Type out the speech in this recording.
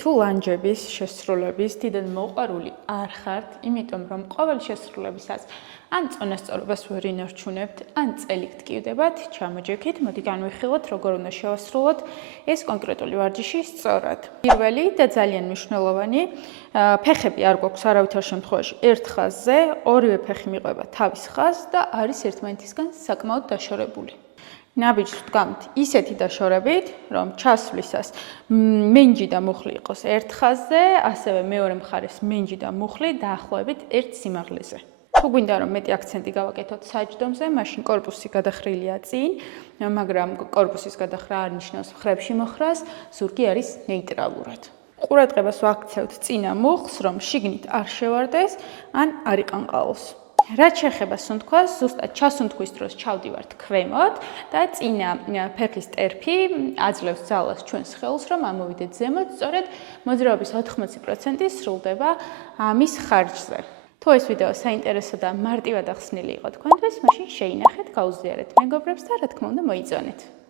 თუ ლანჯების შესრულების დიდად მოყვარული არ ხართ, იმიტომ რომ ყოველ შესრულებისას ან წონასწორობას ვერ ინარჩუნებთ, ან წელი გტკივდებათ, ჩამოჯექით, მოდი განვიხილოთ, როგორ უნდა შევასრულოთ ეს კონკრეტული ვარჯიში სწორად. პირველი და ძალიან მნიშვნელოვანი, ფეხები არ გვაქვს არავითარ შემთხვევაში ერთ ხაზზე, ორივე ფეხი მიყვება თავის ხაზს და არის ერთმანეთისგან საკმაოდ დაშორებული. ნაბიჯს ვდგამთ ისეთი დაშორებით, რომ ჩასვლისას მენჯი და მუხლი იყოს ერთ ხაზზე, ასევე მეორე მხარეს მენჯი და მუხლი დაახლოებით ერთ სიმაღლეზე. თუ გვინდა რომ მეტი აქცენტი გავაკეთოთ საჯდომზე, მაშინ კორპუსი გადახრილია წინ, მაგრამ კორპუსის გადახრა არ ნიშნავს მხრებში მოხრას, ზურგი არის ნეიტრალურად. ყურადღებას ვაქცევთ წინა მუხლს, რომ შიგნით არ შევარდეს, ან არ იყანყაოს. რაც შეეხება სუნთქვას, ზუსტად ჩასუნთქვის დროს ჩავდივართ ქვემოთ და წინა ფეხის ტერფი აძლევს ძალას ჩვენს ხელს, რომ ამოვიდეთ ზემოთ, სწორედ მოძრაობის 80% სრულდება ამის ხარჯზე. თუ ეს ვიდეო საინტერესო და მარტივად ახსნილი იყო თქვენთვის, მაშინ შეინახეთ, გაუზიარეთ მეგობრებს და რა თქმა უნდა მოიწონეთ.